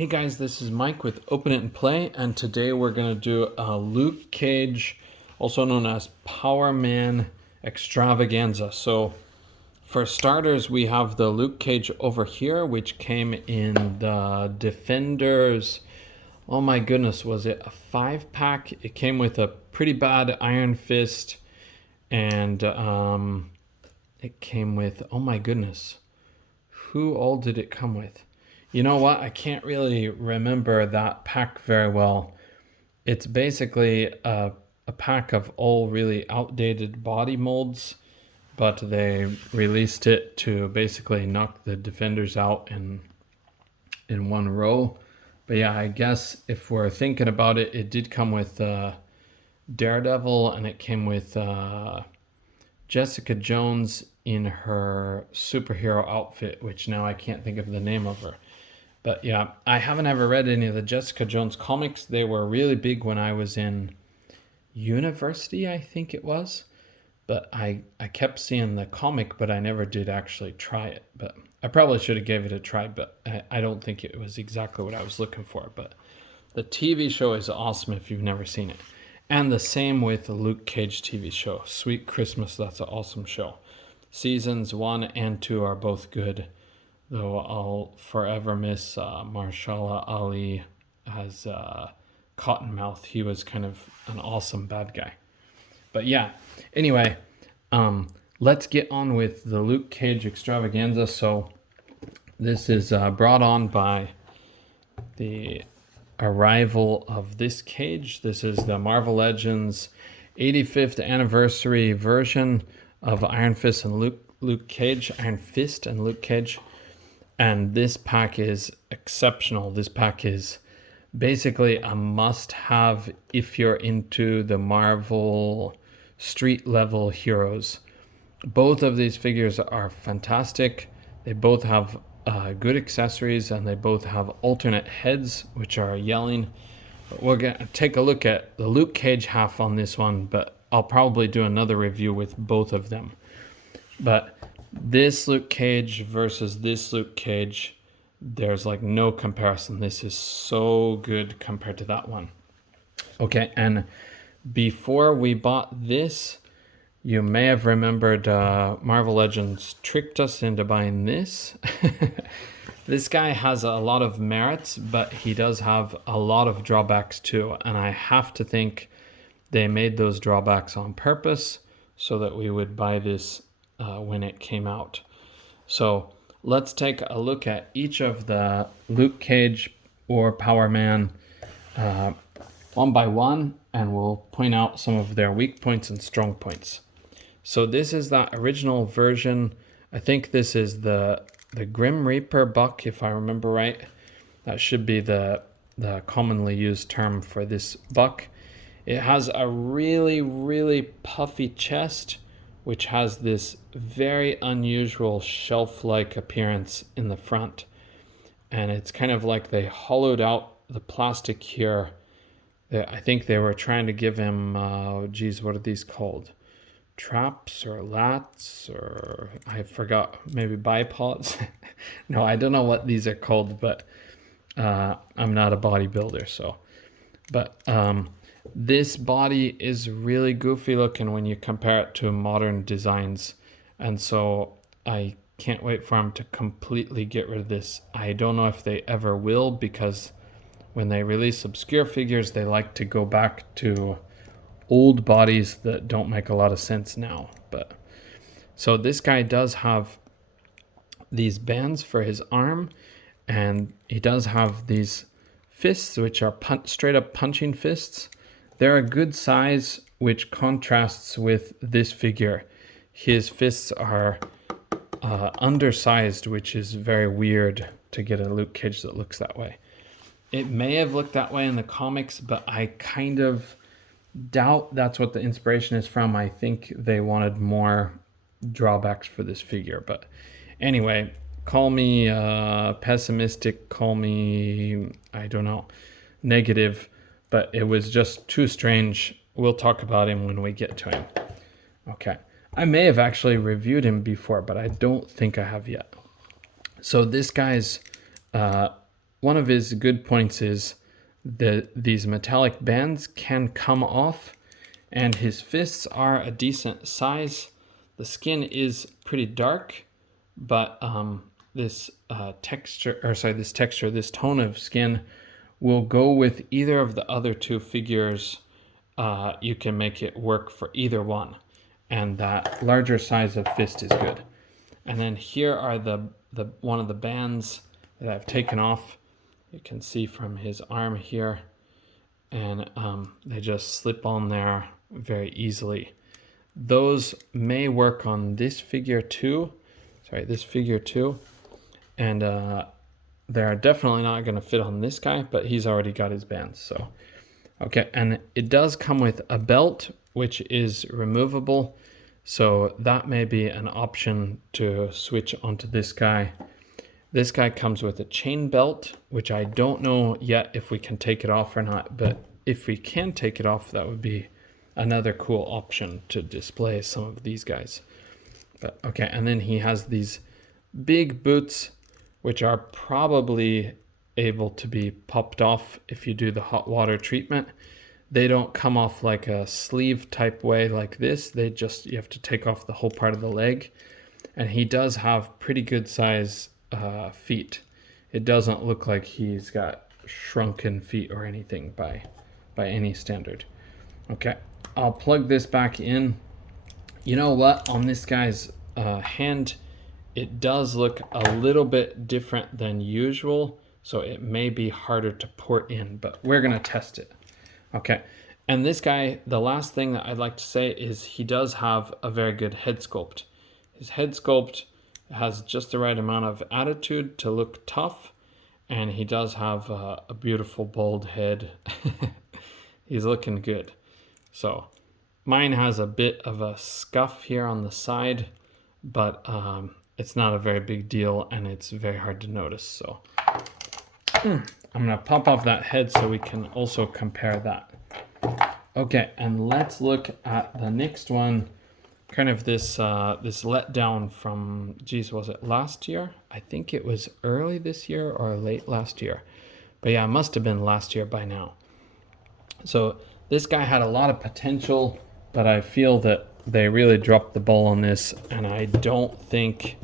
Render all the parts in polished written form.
Hey guys, this is Mike with Open It and Play, and today we're going to do a Luke Cage, also known as Power Man Extravaganza. So for starters, we have the Luke Cage over here, which came in the Defenders. Oh my goodness, was it a 5-pack? It came with a pretty bad Iron Fist, and it came with, oh my goodness, who all did it come with? You know what? I can't really remember that pack very well. It's basically a pack of all really outdated body molds, but they released it to basically knock the Defenders out in one row. But yeah, I guess if we're thinking about it, it did come with Daredevil, and it came with Jessica Jones in her superhero outfit, which now I can't think of the name of her. But yeah, I haven't ever read any of the Jessica Jones comics. They were really big when I was in university, I think it was. But I kept seeing the comic, but I never did actually try it. But I probably should have gave it a try, but I don't think it was exactly what I was looking for. But the TV show is awesome if you've never seen it. And the same with the Luke Cage TV show. Sweet Christmas, that's an awesome show. Seasons 1 and 2 are both good. Though I'll forever miss Marshala Ali as Cottonmouth. He was kind of an awesome bad guy. But yeah, anyway, let's get on with the Luke Cage Extravaganza. So this is brought on by the arrival of this cage. This is the Marvel Legends 85th anniversary version of Iron Fist and Luke Cage. Iron Fist and Luke Cage. And this pack is exceptional. This pack is basically a must-have if you're into the Marvel street level heroes. Both of these figures are fantastic. They both have good accessories, and they both have alternate heads, which are yelling. But we're going to take a look at the Luke Cage half on this one, but I'll probably do another review with both of them. But this Luke Cage versus this Luke Cage, there's like no comparison. This is so good compared to that one. Okay, and before we bought this, you may have remembered Marvel Legends tricked us into buying this. This guy has a lot of merits, but he does have a lot of drawbacks too. And I have to think they made those drawbacks on purpose so that we would buy this when it came out. So let's take a look at each of the Luke Cage or Power Man one by one, and we'll point out some of their weak points and strong points. So this is that original version. I think this is the Grim Reaper buck, if I remember right. That should be the commonly used term for this buck. It has a really, really puffy chest, which has this very unusual shelf-like appearance in the front. And it's kind of like they hollowed out the plastic here. I think they were trying to give him, what are these called? Traps or lats, or I forgot, maybe bipods? No, I don't know what these are called, but I'm not a bodybuilder, so. But this body is really goofy looking when you compare it to modern designs. And so I can't wait for them to completely get rid of this. I don't know if they ever will, because when they release obscure figures, they like to go back to old bodies that don't make a lot of sense now. But so this guy does have these bands for his arm, and he does have these fists, which are straight up punching fists. They're a good size, which contrasts with this figure. His fists are undersized, which is very weird to get a Luke Cage that looks that way. It may have looked that way in the comics, but I kind of doubt that's what the inspiration is from. I think they wanted more drawbacks for this figure. But anyway, call me pessimistic, call me, I don't know, negative, but it was just too strange. We'll talk about him when we get to him. Okay. I may have actually reviewed him before, but I don't think I have yet. So this guy's one of his good points is that these metallic bands can come off, and his fists are a decent size. The skin is pretty dark, but this this tone of skin will go with either of the other two figures. You can make it work for either one, and that larger size of fist is good. And then here are the one of the bands that I've taken off. You can see from his arm here, and they just slip on there very easily. Those may work on this figure too. Sorry, this figure too. And they're definitely not going to fit on this guy, but he's already got his bands. So, okay, and it does come with a belt, which is removable. So that may be an option to switch onto this guy. This guy comes with a chain belt, which I don't know yet if we can take it off or not, but if we can take it off, that would be another cool option to display some of these guys. But okay, and then he has these big boots, which are probably able to be popped off if you do the hot water treatment. They don't come off like a sleeve type way like this. You have to take off the whole part of the leg. And he does have pretty good size feet. It doesn't look like he's got shrunken feet or anything by any standard. Okay, I'll plug this back in. You know what? On this guy's hand, it does look a little bit different than usual, so it may be harder to port in, but we're gonna test it. Okay, and this guy, the last thing that I'd like to say is he does have a very good head sculpt. His head sculpt has just the right amount of attitude to look tough, and he does have a beautiful bald head. He's looking good. So mine has a bit of a scuff here on the side, but it's not a very big deal, and it's very hard to notice. So I'm gonna pop off that head so we can also compare that. Okay, and let's look at the next one. Kind of this letdown from, geez, was it last year? I think it was early this year or late last year. But yeah, it must have been last year by now. So this guy had a lot of potential, but I feel that they really dropped the ball on this, and I don't think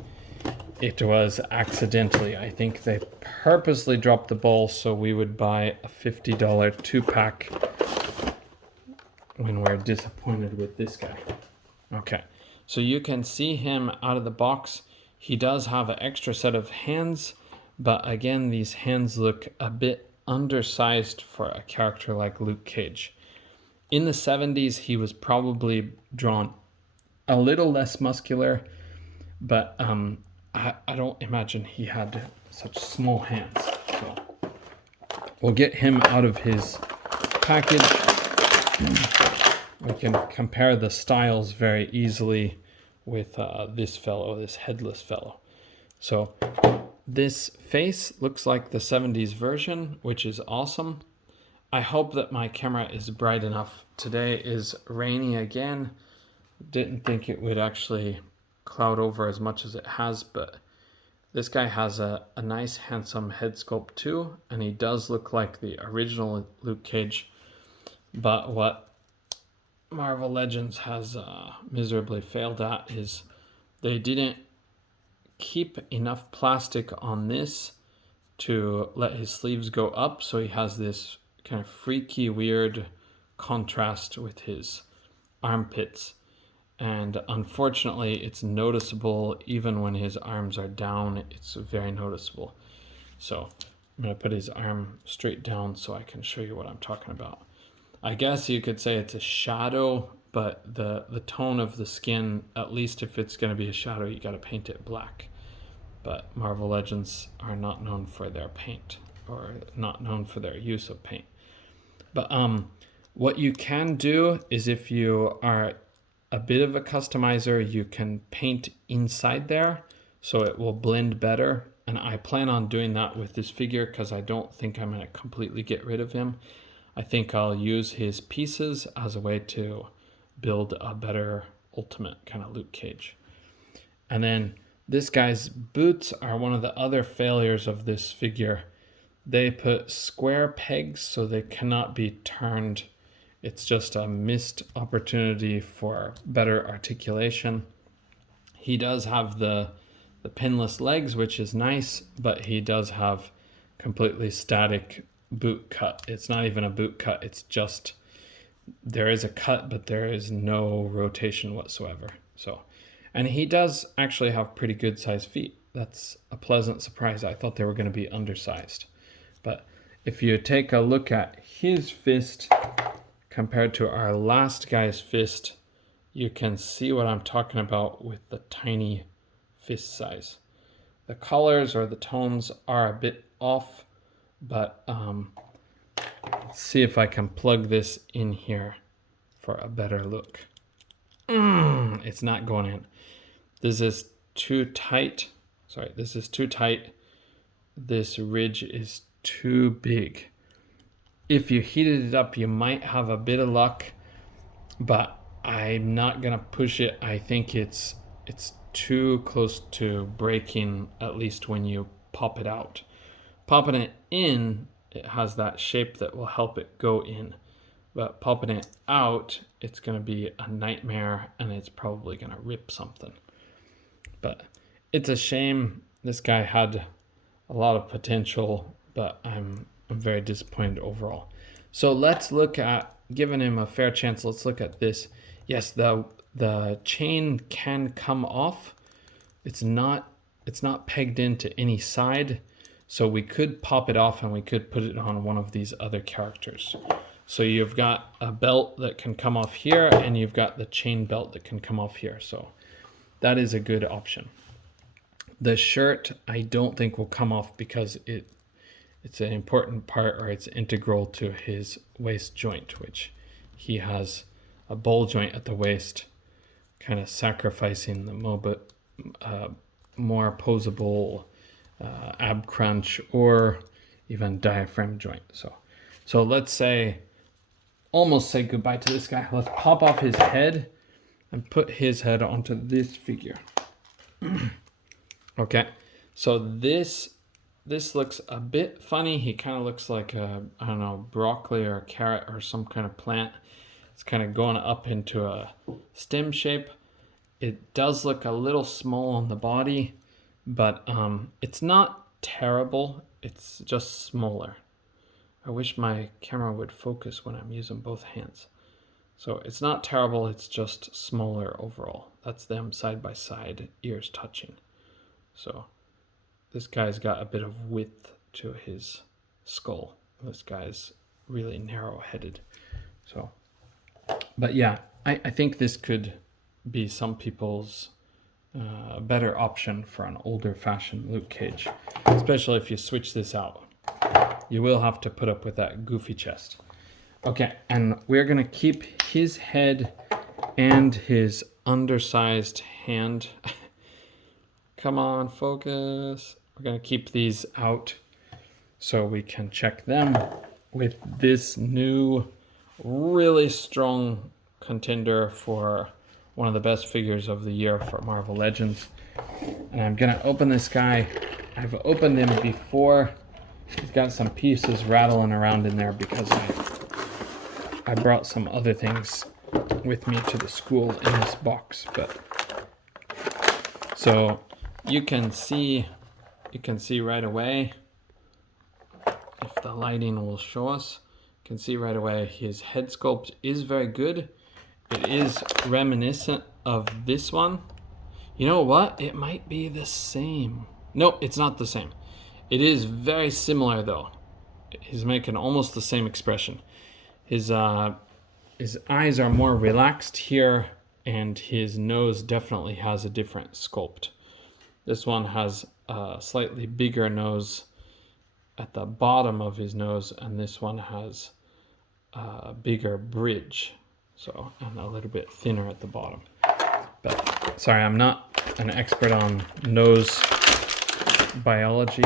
it was accidentally. I think they purposely dropped the ball so we would buy a $50 2-pack when we're disappointed with this guy. Okay, so you can see him out of the box. He does have an extra set of hands, but again, these hands look a bit undersized for a character like Luke Cage. In the 70s, he was probably drawn a little less muscular, but I don't imagine he had such small hands. So we'll get him out of his package. We can compare the styles very easily with this headless fellow. So this face looks like the 70s version, which is awesome. I hope that my camera is bright enough. Today is rainy again. Didn't think it would actually cloud over as much as it has, but this guy has a nice handsome head sculpt too, and he does look like the original Luke Cage. But what Marvel Legends has miserably failed at is they didn't keep enough plastic on this to let his sleeves go up, so he has this kind of freaky weird contrast with his armpits, and unfortunately it's noticeable even when his arms are down. It's very noticeable. So I'm going to put his arm straight down so I can show you what I'm talking about. I guess you could say it's a shadow, but the tone of the skin, at least if it's going to be a shadow, you got to paint it black. But Marvel Legends are not known for their paint, or not known for their use of paint. But what you can do is, if you are a bit of a customizer, you can paint inside there so it will blend better. And I plan on doing that with this figure because I don't think I'm going to completely get rid of him. I think I'll use his pieces as a way to build a better ultimate kind of Luke Cage. And then this guy's boots are one of the other failures of this figure. They put square pegs so they cannot be turned. It's just a missed opportunity for better articulation. He does have the pinless legs, which is nice, but he does have completely static boot cut. It's not even a boot cut, it's just, there is a cut, but there is no rotation whatsoever. So, and he does actually have pretty good sized feet. That's a pleasant surprise. I thought they were going to be undersized. But if you take a look at his fist compared to our last guy's fist, you can see what I'm talking about with the tiny fist size. The colors or the tones are a bit off, but let's see if I can plug this in here for a better look. It's not going in. This is too tight. Sorry, this is too tight. This ridge is too big. If you heated it up, you might have a bit of luck, but I'm not gonna push it. I think it's too close to breaking, at least when you pop it out. Popping it in, it has that shape that will help it go in. But popping it out, it's gonna be a nightmare and it's probably gonna rip something. But it's a shame. This guy had a lot of potential, but I'm very disappointed overall. So let's look at giving him a fair chance. Let's look at this. Yes, the chain can come off. It's not pegged into any side, so we could pop it off and we could put it on one of these other characters. So you've got a belt that can come off here, and you've got the chain belt that can come off here. So that is a good option. The shirt I don't think will come off because it's an important part, or it's integral to his waist joint, which he has a ball joint at the waist, kind of sacrificing the more posable ab crunch or even diaphragm joint. So let's almost say goodbye to this guy. Let's pop off his head and put his head onto this figure. Okay, so this looks a bit funny. He kind of looks like a, I don't know, broccoli or a carrot or some kind of plant. It's kind of going up into a stem shape. It does look a little small on the body, but it's not terrible. It's just smaller. I wish my camera would focus when I'm using both hands. So it's not terrible, it's just smaller overall. That's them side by side, ears touching. So this guy's got a bit of width to his skull. This guy's really narrow-headed. So, but yeah, I think this could be some people's better option for an older fashioned Luke Cage, especially if you switch this out. You will have to put up with that goofy chest. Okay, and we're gonna keep his head and his undersized hand. Come on, focus. We're gonna keep these out so we can check them with this new, really strong contender for one of the best figures of the year for Marvel Legends. And I'm gonna open this guy. I've opened him before. He's got some pieces rattling around in there because I brought some other things with me to the school in this box. But so you can see right away, if the lighting will show us, you can see right away his head sculpt is very good. It is reminiscent of this one. You know what? It might be the same. No, it's not the same. It is very similar though. He's making almost the same expression. His eyes are more relaxed here, and his nose definitely has a different sculpt. This one has a slightly bigger nose at the bottom of his nose, and this one has a bigger bridge, so, and a little bit thinner at the bottom. But sorry, I'm not an expert on nose biology,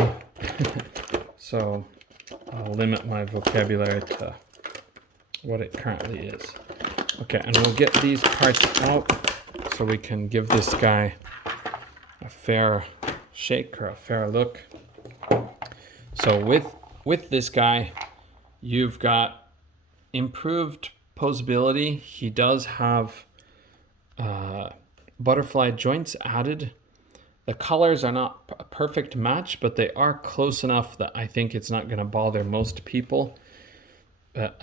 so I'll limit my vocabulary to what it currently is. Okay, and we'll get these parts out so we can give this guy a fair shake or a fair look. So with with this guy, you've got improved posability. He does have butterfly joints added. The colors are not a perfect match, but they are close enough that I think it's not going to bother most people. But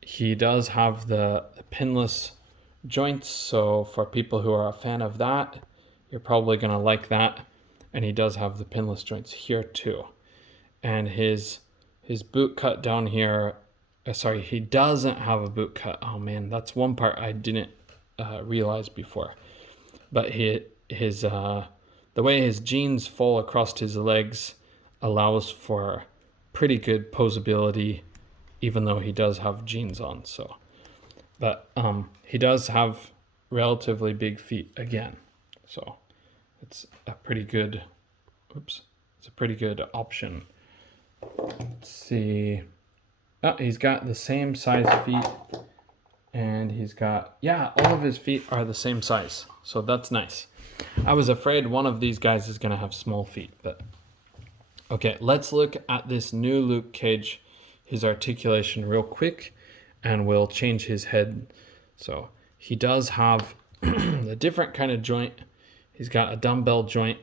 he does have the pinless joints, so for people who are a fan of that, you're probably going to like that. And he does have the pinless joints here too. And his boot cut down here, sorry, he doesn't have a boot cut. Oh man, that's one part I didn't realize before. But his the way his jeans fall across his legs allows for pretty good posability, even though he does have jeans on. So, but he does have relatively big feet again, so it's a pretty good. Oops, it's a pretty good option. Let's see. Oh, he's got the same size feet, and he's got, yeah, all of his feet are the same size, so that's nice. I was afraid one of these guys is going to have small feet, but okay, let's look at this new Luke Cage, his articulation real quick, and we'll change his head. So he does have a different kind of joint. He's got a dumbbell joint.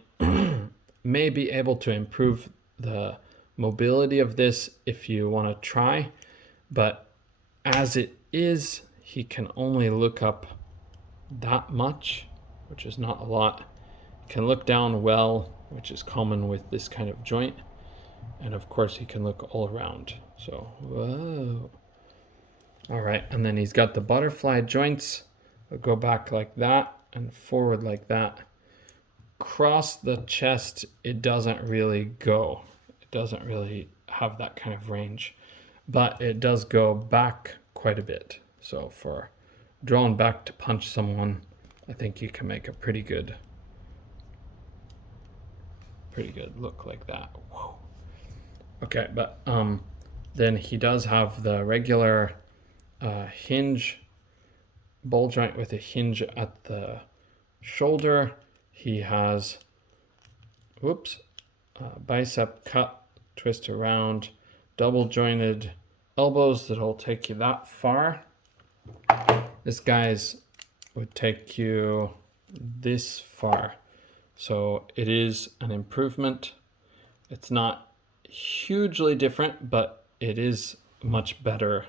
May be able to improve the mobility of this if you want to try, but as it is, he can only look up that much, which is not a lot. Can look down well, which is common with this kind of joint, and of course he can look all around. So whoa. All right, and then he's got the butterfly joints. We'll go back like that and forward like that. Across the chest, it doesn't really go. It doesn't really have that kind of range, but it does go back quite a bit. So for drawing back to punch someone, I think you can make a pretty good look like that. Whoa. Okay, but then he does have the regular hinge ball joint with a hinge at the shoulder. He has, bicep cut, twist around, double jointed elbows that'll take you that far. This guy's would take you this far. So it is an improvement. It's not hugely different, but it is much better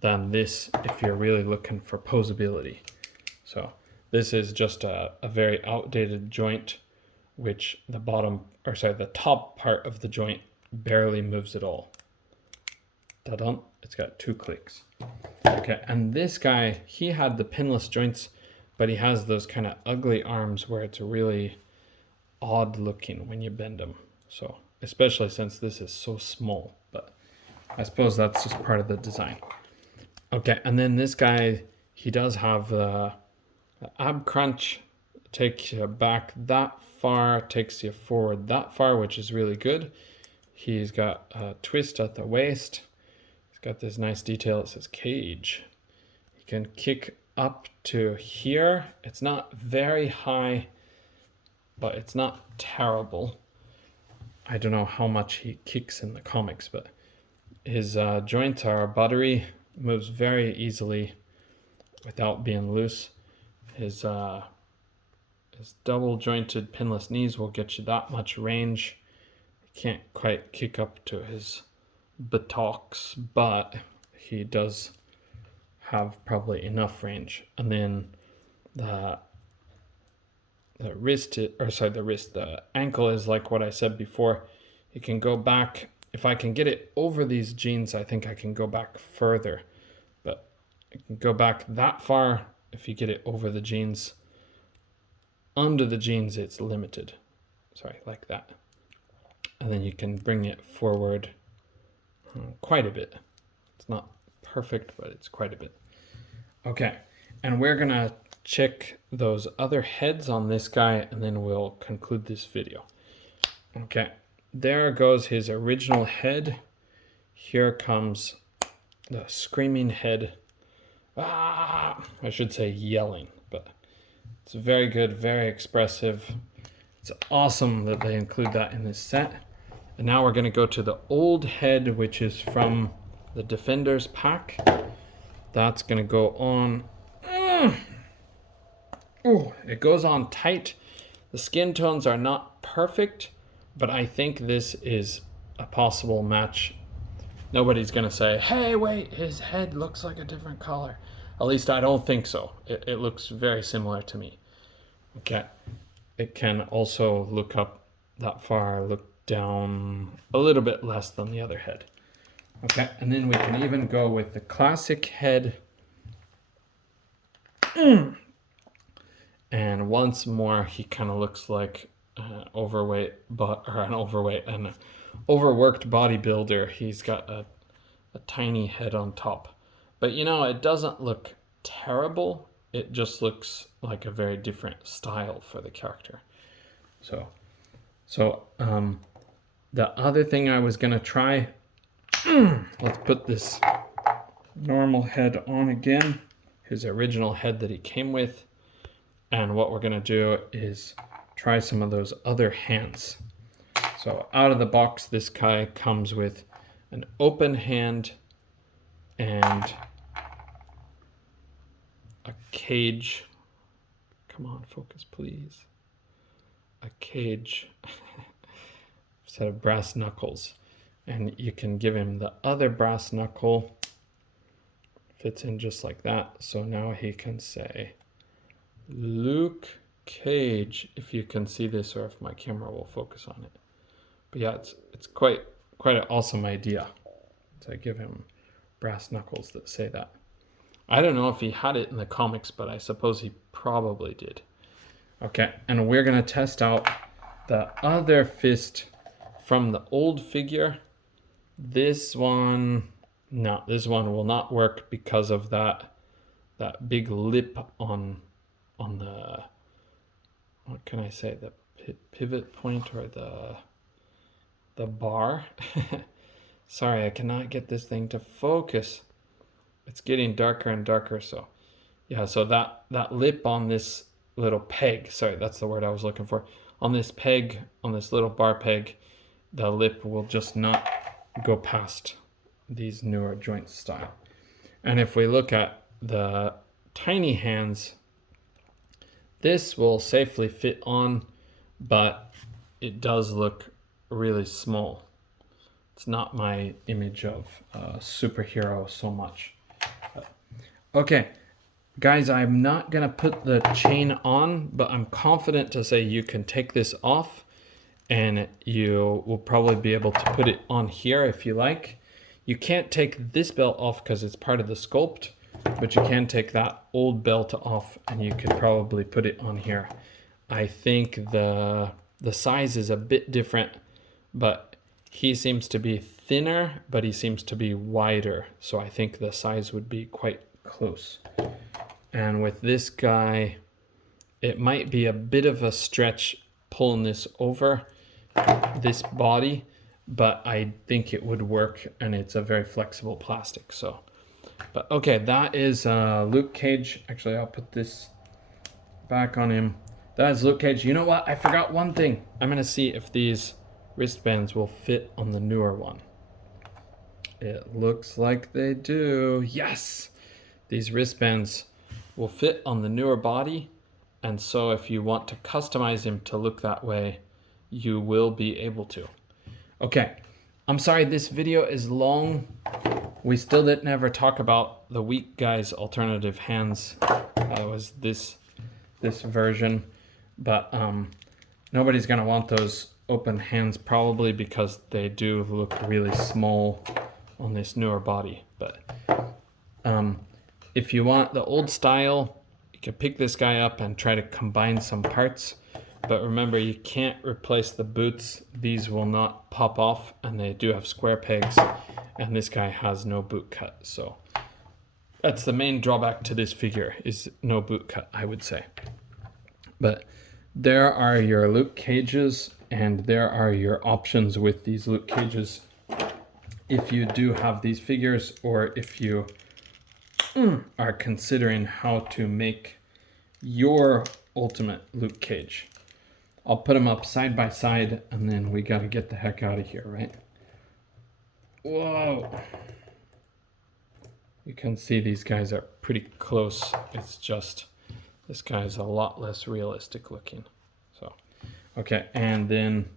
than this if you're really looking for posability. So this is just a very outdated joint, which the top part of the joint barely moves at all. Ta-dum, it's got 2 clicks. Okay, and this guy, he had the pinless joints, but he has those kind of ugly arms where it's really odd looking when you bend them. So, especially since this is so small, but I suppose that's just part of the design. Okay, and then this guy, he does have the ab crunch, takes you back that far, takes you forward that far, which is really good. He's got a twist at the waist. He's got this nice detail. It says cage. He can kick up to here. It's not very high, but it's not terrible. I don't know how much he kicks in the comics, but his joints are buttery, moves very easily without being loose. His double jointed pinless knees will get you that much range. He can't quite kick up to his buttocks, but he does have probably enough range. And then the ankle is like what I said before. You can go back. If I can get it over these jeans, I think I can go back further. But I can go back that far if you get it over the jeans. Under the jeans, it's limited. Sorry, like that. And then you can bring it forward quite a bit. It's not perfect, but it's quite a bit. Okay, and we're gonna check those other heads on this guy, and then we'll conclude this video. Okay, there goes his original head. Here comes the screaming head. Ah, I should say yelling, but it's very good, very expressive. It's awesome that they include that in this set. And now we're going to go to the old head, which is from the Defenders pack. That's going to go on. Oh, it goes on tight. The skin tones are not perfect, but I think this is a possible match. Nobody's going to say, hey, wait, his head looks like a different color. At least I don't think so. It looks very similar to me. Okay. It can also look up that far, look down a little bit less than the other head. Okay, and then we can even go with the classic head. And once more, he kind of looks like an overweight, an overworked bodybuilder. He's got a tiny head on top. But you know, it doesn't look terrible. It just looks like a very different style for the character. So the other thing I was gonna try, let's put this normal head on again, his original head that he came with. And what we're gonna do is try some of those other hands. So out of the box, this guy comes with an open hand and a cage. Come on, focus, please. A cage set of brass knuckles. And you can give him the other brass knuckle. Fits in just like that. So now he can say, Luke Cage, if you can see this or if my camera will focus on it. But yeah, it's quite an awesome idea. So I give him brass knuckles that say that. I don't know if he had it in the comics, but I suppose he probably did. Okay, and we're gonna test out the other fist from the old figure. This one, no, this one will not work because of that big lip on the, what can I say, the pivot point or the bar. Sorry, I cannot get this thing to focus. It's getting darker and darker. So yeah, so that lip on this little peg, sorry, that's the word I was looking for. On this peg, on this little bar peg, the lip will just not go past these newer joint style. And if we look at the tiny hands, this will safely fit on, but it does look really small. It's not my image of a superhero so much. Okay, guys, I'm not gonna put the chain on, but I'm confident to say you can take this off and you will probably be able to put it on here if you like. You can't take this belt off because it's part of the sculpt, but you can take that old belt off and you could probably put it on here. I think the size is a bit different, but he seems to be thinner, but he seems to be wider. So I think the size would be quite close. And with this guy, it might be a bit of a stretch pulling this over this body, but I think it would work, and it's a very flexible plastic. So, but okay, that is Luke Cage. Actually, I'll put this back on him. That is Luke Cage. You know what? I forgot one thing. I'm gonna see if these wristbands will fit on the newer one. It looks like they do. Yes! These wristbands will fit on the newer body, and so if you want to customize him to look that way, you will be able to. Okay, I'm sorry this video is long. We still didn't ever talk about the Weak Guys alternative hands. That was this version, but nobody's gonna want those open hands probably because they do look really small on this newer body. But if you want the old style, you can pick this guy up and try to combine some parts. But remember, you can't replace the boots. These will not pop off, and they do have square pegs, and this guy has no boot cut. So that's the main drawback to this figure, is no boot cut, I would say. But there are your Luke Cages, and there are your options with these Luke Cages if you do have these figures, or if you are considering how to make your ultimate Luke Cage. I'll put them up side by side, and then we got to get the heck out of here, right? Whoa. You can see these guys are pretty close. It's just this guy's a lot less realistic looking. So, okay, and then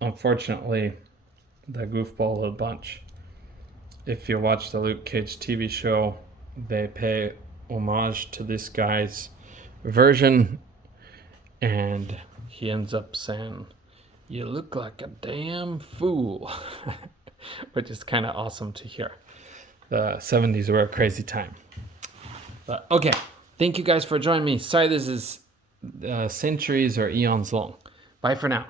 unfortunately, the Goofball Little Bunch. If you watch the Luke Cage TV show, they pay homage to this guy's version, and he ends up saying, "You look like a damn fool," which is kind of awesome to hear. The 70s were a crazy time. But okay, thank you guys for joining me. Sorry this is centuries or eons long. Bye for now.